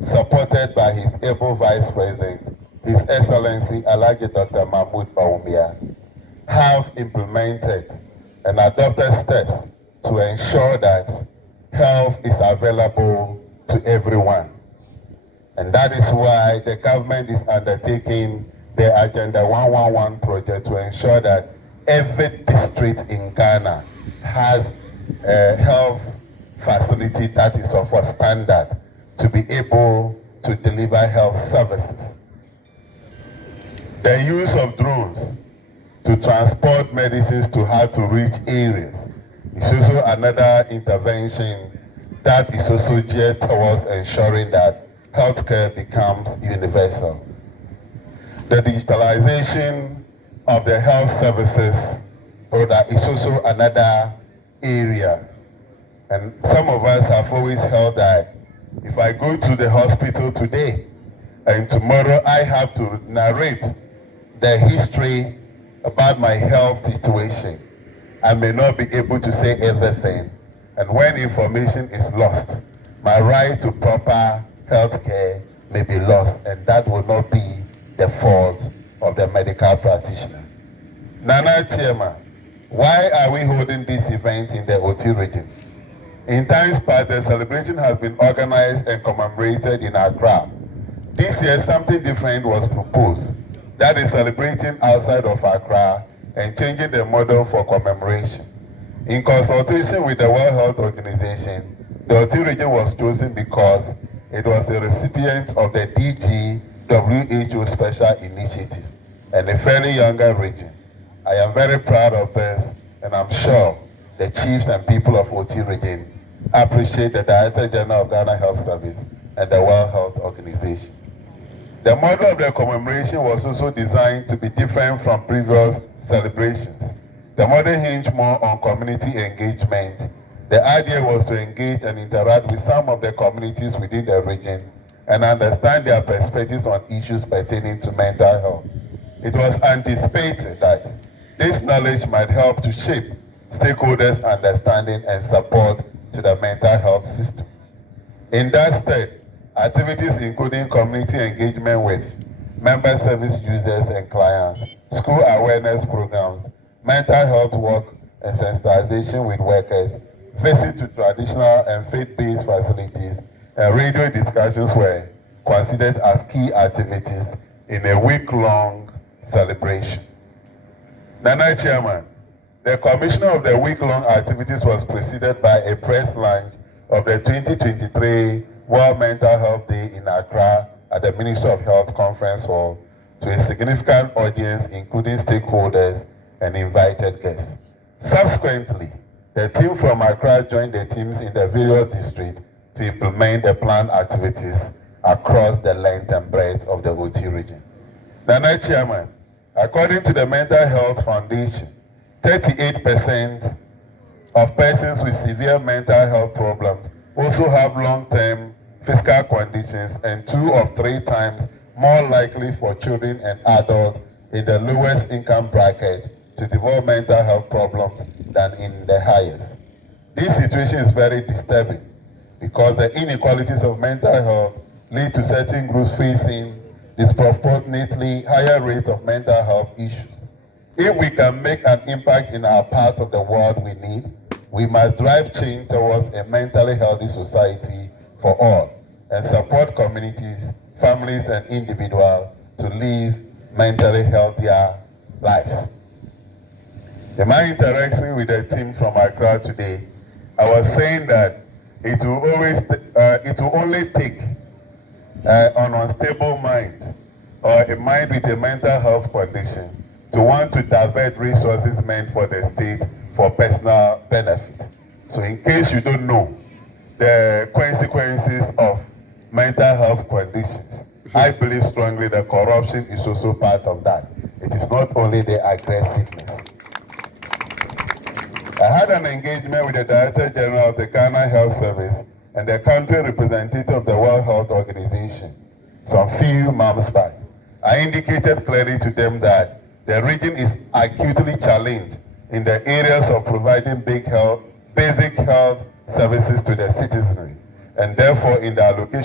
supported by his able Vice President, His Excellency Alhaji Dr. Mahmoud Bawumia, have implemented and adopted steps to ensure that health is available to everyone. And that is why the government is undertaking the Agenda 111 project to ensure that every district in Ghana has a health facility that is of a standard to be able to deliver health services. The use of drones to transport medicines to hard-to-reach areas is also another intervention that is also geared towards ensuring that healthcare becomes universal. The digitalization of the health services product is also another area. And some of us have always held that if I go to the hospital today and tomorrow I have to narrate the history about my health situation, I may not be able to say everything. And when information is lost, my right to proper health care may be lost, and that will not be the fault of the medical practitioner. Nana Chairman, why are we holding this event in the OT region? In times past, the celebration has been organized and commemorated in Accra. This year, something different was proposed. That is celebrating outside of Accra and changing the model for commemoration. In consultation with the World Health Organization, the OT region was chosen because it was a recipient of the DG WHO Special Initiative and a fairly younger region. I am very proud of this, and I'm sure the chiefs and people of OT region appreciate the Director General of Ghana Health Service and the World Health Organization. The model of the commemoration was also designed to be different from previous celebrations. The model hinged more on community engagement. The idea was to engage and interact with some of the communities within the region and understand their perspectives on issues pertaining to mental health. It was anticipated that this knowledge might help to shape stakeholders' understanding and support to the mental health system. In that state, activities including community engagement with member service users and clients, school awareness programs, mental health work and sensitization with workers, visits to traditional and faith-based facilities, and radio discussions were considered as key activities in a week-long celebration. Nana Chairman, the commissioner of the week-long activities was preceded by a press launch of the 2023 World Mental Health Day in Accra at the Ministry of Health Conference Hall to a significant audience, including stakeholders and invited guests. Subsequently, the team from Accra joined the teams in the various districts to implement the planned activities across the length and breadth of the OT region. Nana Chairman, according to the Mental Health Foundation, 38% of persons with severe mental health problems also have long-term physical conditions, and 2 or 3 times more likely for children and adults in the lowest income bracket to develop mental health problems than in the highest. This situation is very disturbing because the inequalities of mental health lead to certain groups facing disproportionately higher rate of mental health issues. If we can make an impact in our part of the world we must drive change towards a mentally healthy society for all and support communities, families, and individuals to live mentally healthier lives. In my interaction with the team from Accra today, I was saying that it will only take an unstable mind or a mind with a mental health condition to want to divert resources meant for the state for personal benefit. So in case you don't know the consequences of mental health conditions, I believe strongly that corruption is also part of that. It is not only the aggressiveness. I had an engagement with the Director General of the Ghana Health Service and the country representative of the World Health Organization some few months back. I indicated clearly to them that the region is acutely challenged in the areas of providing basic health services to the citizenry. and therefore in the allocation